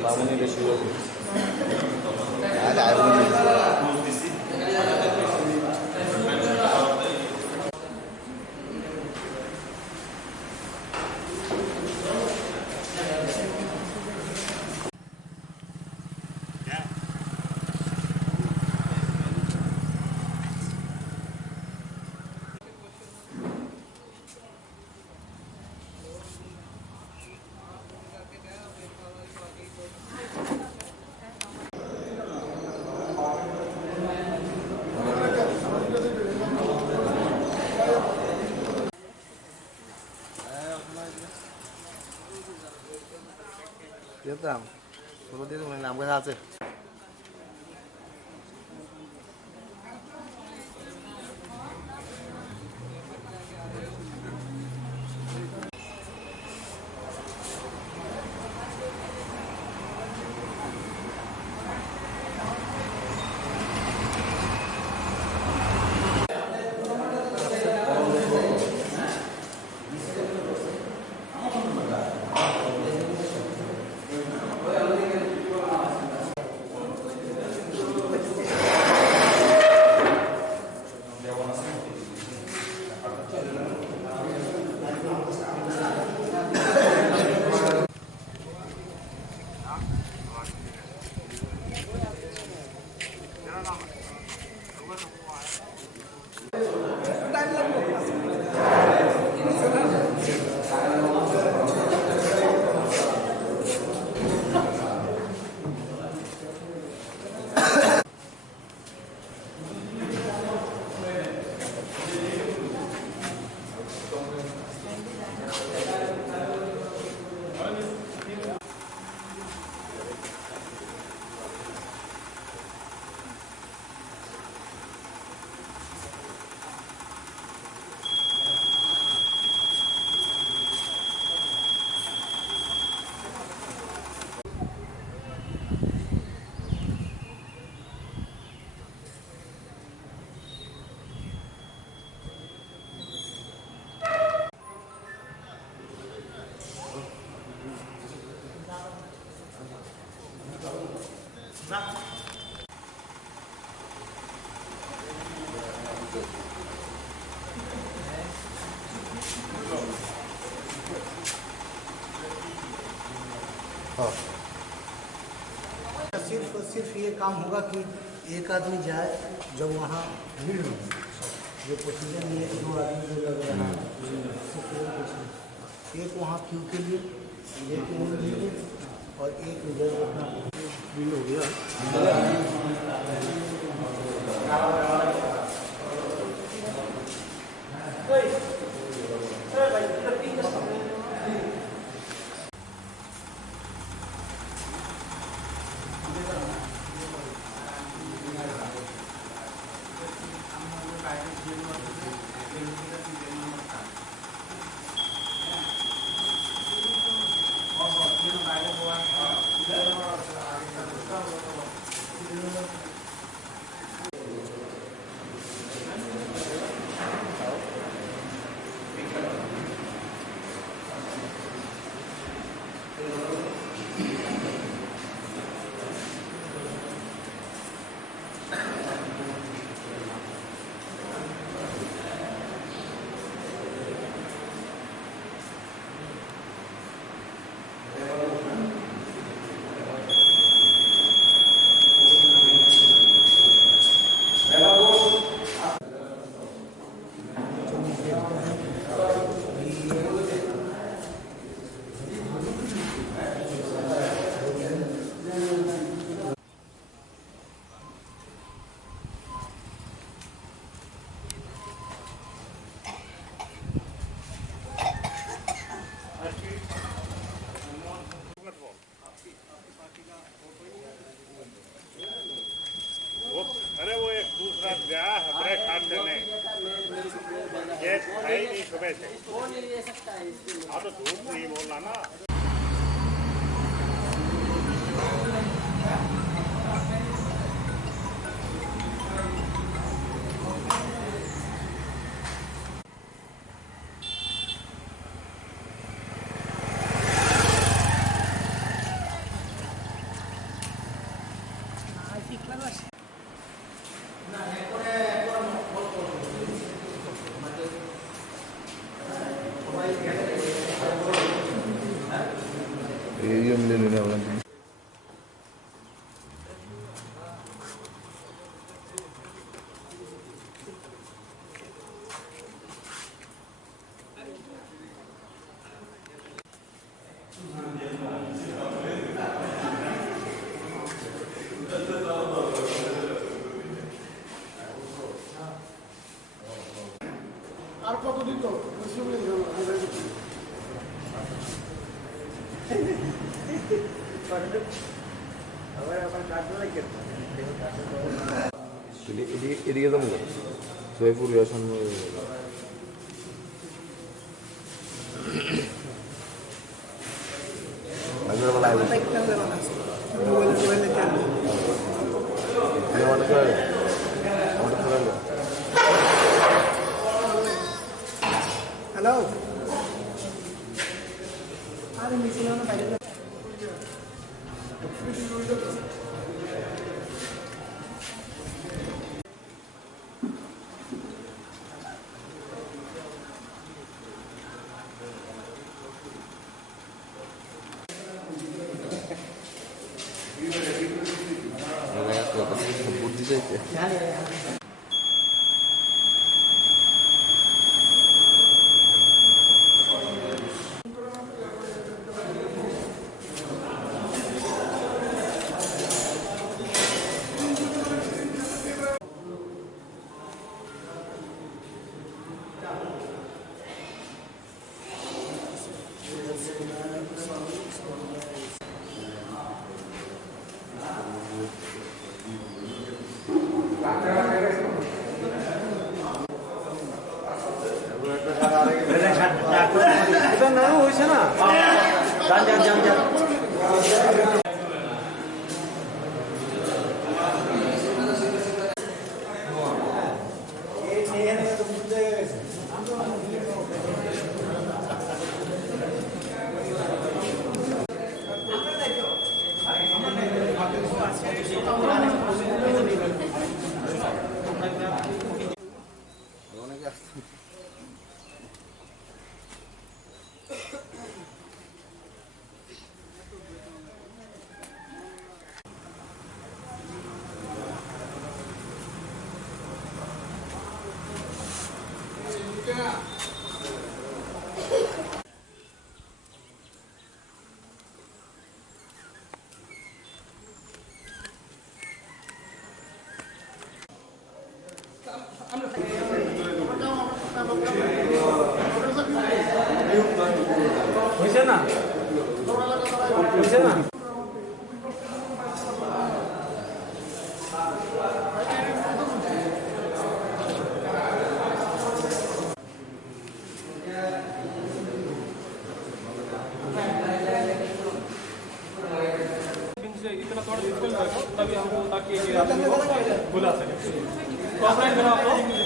Bangunin na siya. Ayaw mo nila. Tiếp rằng số tiếp tục mình làm cái sao chứ सिर्फ ये काम होगा कि एक आदमी जाए जब वहाँ भीड़ हो जो प्रोसीजर नहीं है कि 2 आदमी जो लग रहा है एक वहाँ क्यू के लिए और एक रिजर्व अपना भीड़ हो गया। अरे वो एक दूसरा गया ब्रेक हाथ देने ये है ही नहीं सुबह से हाँ तो झूठ नहीं बोलना ना। Io mi devo avanti. আর কত দিত এদিকে যাবো জয়পুর আসন হ্যালো আরে মিছিল না বাইরে বুদ্ধি চাইছে এটা না হইছে না যান যান যান যান অনেকে আসছে হইছে না হইছে না इतना थोड़ा डिस्कल करो तभी हमको ताकि ये आपको बुला सके कोऑपरेट करो आप लोग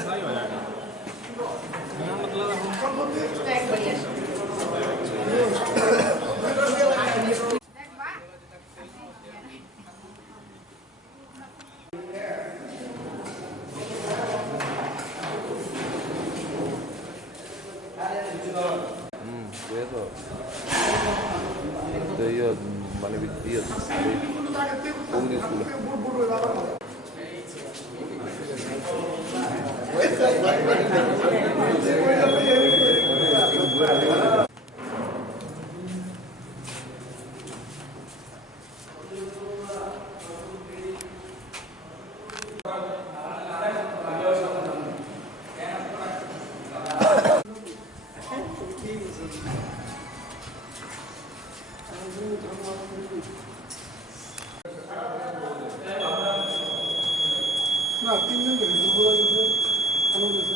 सही हो जाएगा यहाँ मतलब 그래서 저희가 많이 뛰었어요. 오늘 না তিনজন দুপুরে গেছে ভালো গেছে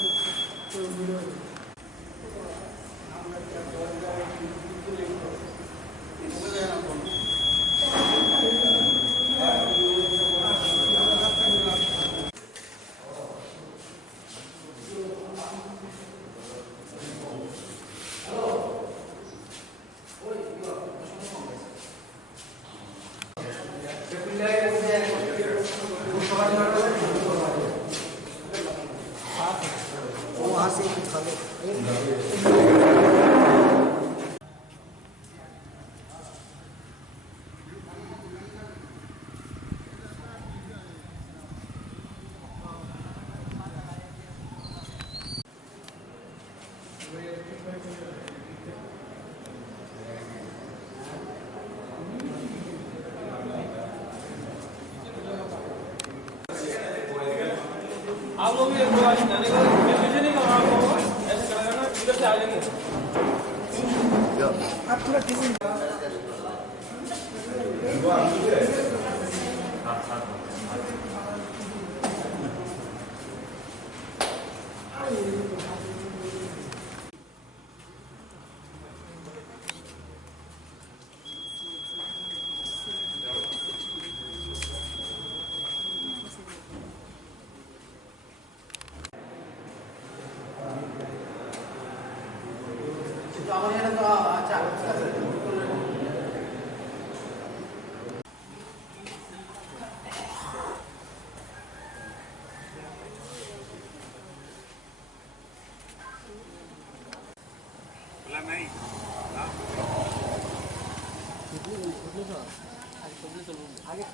आप लोग भी एक बार जाने का मैं तुझे नहीं कहूँगा आपको ऐसे करेगा ना इधर से आ जाएंगे आप थोड़ा टीवी बोला नहीं आगे